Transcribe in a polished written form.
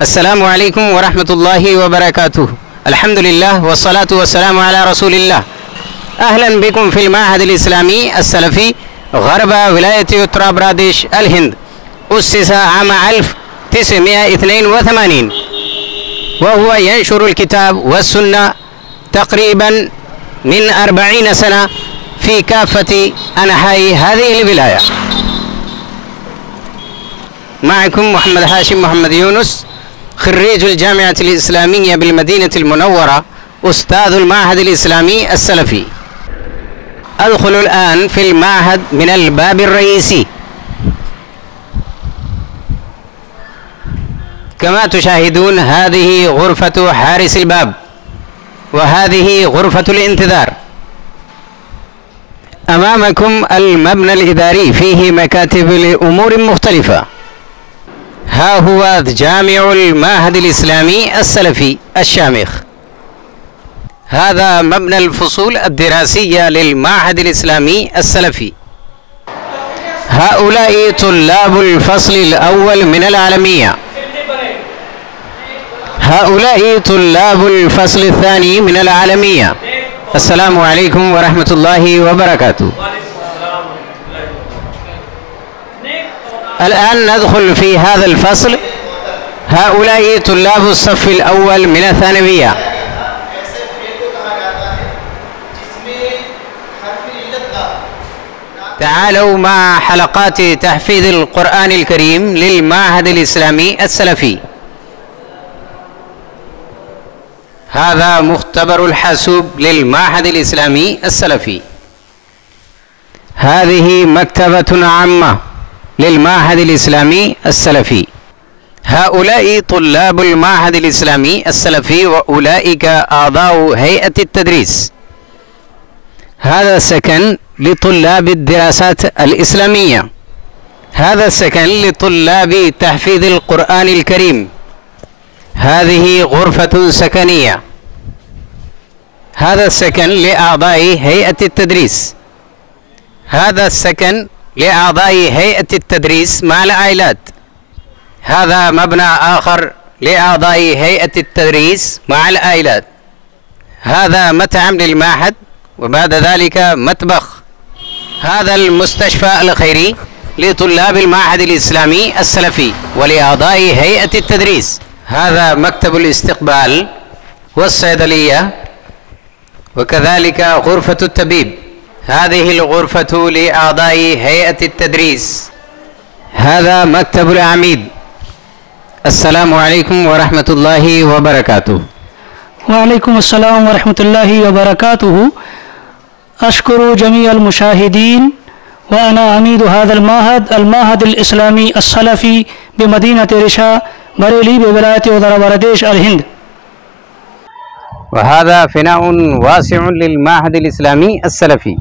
अस्सलामु अलैकुम वरहमतुल्लाहि वबरकातुह। अल्हम्दुलिल्लाह वस्सलातु वस्सलामु अला रसूलिल्लाह। अहलन बिकुम फिल माहद इस्लामी अस्सलफ़ी ग़रब विलायत उत्तर प्रदेश अल हिंद उस्सिसा आम 1982 वहुवा यंशुरुल किताब वस्सुन्ना तक़रीबन मिन 40 सना फ़ी काफ़ती अनहाई हाज़िहिल विलाया। माअकुम मोहम्मद हाशिम मोहम्मद यूनुस खर्रीजुल जामिअतिल इस्लामिय्या बिल मदीनतिल मुनव्वरा उस्तादुल माहद इस्लामी अस्सलफ़ी। अदखुलुल आन फिल माहद मिनल बाबिर रईसी। कमा तुशाहिदून हादिही गुरफ़तु हारिसिल बाब व हादिही गुरफ़तुल इंतज़ार। अमामकुम अल मबनल इदारी फ़ीही मकातिब लिउमूर मुख्तलिफ़ा। हा हुआ जामिउल माहद इस्लामी अस्सलफ़ी अश्शामिख़। हाज़ा मबनल फ़ुसूल अद्दिरासिय्या लिल माहद इस्लामी अस्सलफ़ी। हाउलाई तुल्लाबुल फ़स्लिल अव्वल मिनल आलमिया। हाउलाई तुल्लाबुल फ़स्लिल सानी मिनल आलमिया। अस्सलामु अलैकुम वरहमतुल्लाहि वबरकातुह। الآن ندخل في هذا الفصل. هؤلاء طلاب الصف الأول من الثانوية. تعالوا مع حلقات تحفيظ القرآن الكريم للمعهد الإسلامي السلفي. هذا مختبر الحاسوب للمعهد الإسلامي السلفي. هذه مكتبة عامة للمعهد الإسلامي السلفي. هؤلاء طلاب المعهد الإسلامي السلفي وأولئك أعضاء هيئة التدريس. هذا سكن لطلاب الدراسات الإسلامية. هذا سكن لطلاب تحفيظ القرآن الكريم. هذه غرفة سكنية. هذا السكن لأعضاء هيئة التدريس. هذا السكن لأعضاء هيئة التدريس مع العائلات. هذا مبنى آخر لأعضاء هيئة التدريس مع العائلات. هذا مطعم للمعهد وبعد ذلك مطبخ. هذا المستشفى الخيري لطلاب المعهد الإسلامي السلفي ولأعضاء هيئة التدريس. هذا مكتب الاستقبال والصيدلية وكذلك غرفة الطبيب. هذه الغرفة لأعضاء هيئة التدريس. هذا مكتب العميد. السلام عليكم ورحمة الله وبركاته. وعليكم السلام ورحمة الله وبركاته. أشكر جميع المشاهدين وأنا عميد هذا المعهد الإسلامي السلفي بمدينة رشا بरेली بولاية उत्तर प्रदेश الهند. وهذا فناء واسع للمعهد الإسلامي السلفي.